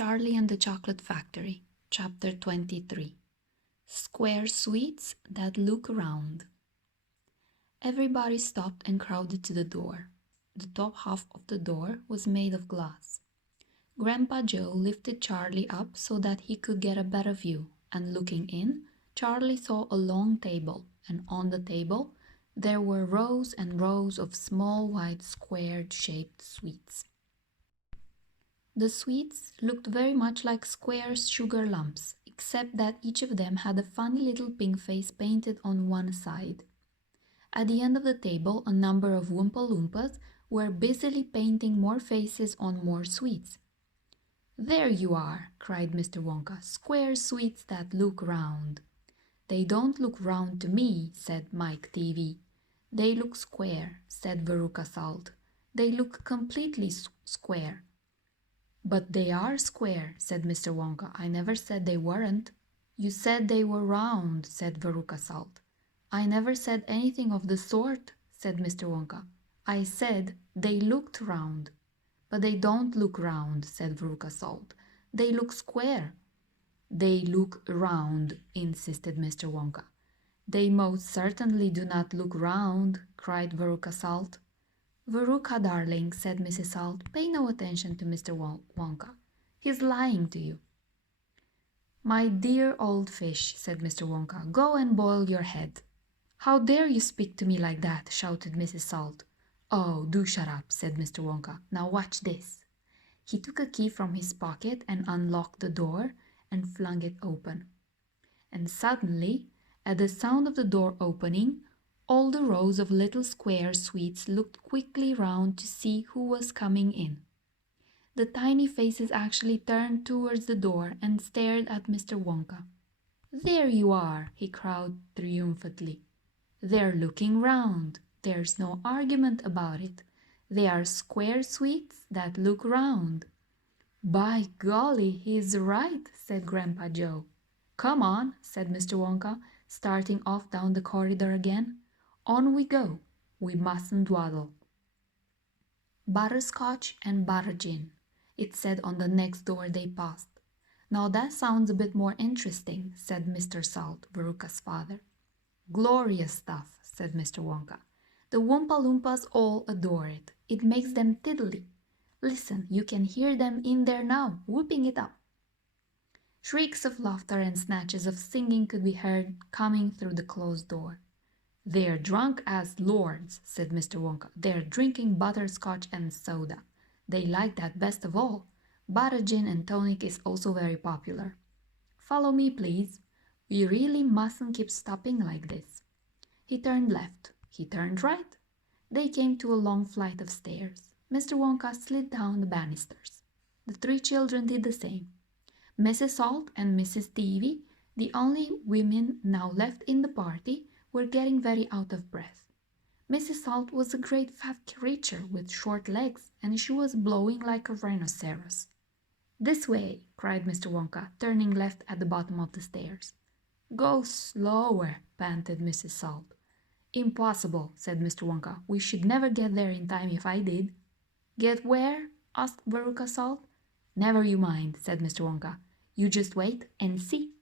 Charlie and the Chocolate Factory, Chapter 23. Square Sweets That Look Round. Everybody stopped and crowded to the door. The top half of the door was made of glass. Grandpa Joe lifted Charlie up so that he could get a better view, and looking in, Charlie saw a long table, and on the table there were rows and rows of small white square-shaped sweets. The sweets looked very much like square sugar lumps, except that each of them had a funny little pink face painted on one side. At the end of the table, a number of Oompa Loompas were busily painting more faces on more sweets. "There you are!" cried Mr. Wonka. "Square sweets that look round." "They don't look round to me," said Mike Teavee. "They look square," said Veruca Salt. "They look completely square." "But they are square," said Mr. Wonka. "I never said they weren't." "You said they were round," said Veruca Salt. "I never said anything of the sort," said Mr. Wonka. "I said they looked round." "But they don't look round," said Veruca Salt. "They look square." "They look round," insisted Mr. Wonka. "They most certainly do not look round," cried Veruca Salt. "Veruca, darling," said Mrs. Salt, "pay no attention to Mr. Wonka. He's lying to you." "My dear old fish," said Mr. Wonka, "go and boil your head." "How dare you speak to me like that?" shouted Mrs. Salt. "Oh, do shut up," said Mr. Wonka. "Now watch this." He took a key from his pocket and unlocked the door and flung it open. And suddenly, at the sound of the door opening, all the rows of little square sweets looked quickly round to see who was coming in. The tiny faces actually turned towards the door and stared at Mr. Wonka. "There you are!" he cried triumphantly. "They're looking round. There's no argument about it. They are square sweets that look round." "By golly, he's right," said Grandpa Joe. "Come on," said Mr. Wonka, starting off down the corridor again. "On we go. We mustn't dawdle." "Butterscotch and Buttergin," it said on the next door they passed. "Now that sounds a bit more interesting," said Mr. Salt, Veruca's father. "Glorious stuff," said Mr. Wonka. "The Oompa Loompas all adore it. It makes them tiddly. Listen, you can hear them in there now, whooping it up." Shrieks of laughter and snatches of singing could be heard coming through the closed door. "They're drunk as lords," said Mr. Wonka. "They're drinking butterscotch and soda. They like that best of all. Buttergin and tonic is also very popular. Follow me, please. We really mustn't keep stopping like this." He turned left. He turned right. They came to a long flight of stairs. Mr. Wonka slid down the banisters. The three children did the same. Mrs. Salt and Mrs. Teavee, the only women now left in the party, were getting very out of breath. Mrs. Salt was a great fat creature with short legs, and she was blowing like a rhinoceros. "This way," cried Mr. Wonka, turning left at the bottom of the stairs. "Go slower," panted Mrs. Salt. "Impossible," said Mr. Wonka. "We should never get there in time if I did." "Get where?" asked Veruca Salt. "Never you mind," said Mr. Wonka. "You just wait and see."